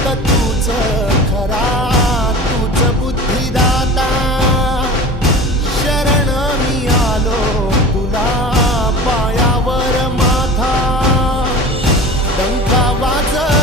फक्त तूच खरा, तूच बुद्धिदाता. शरण मी आलो तुला पायावर माझा, डंका वाजविला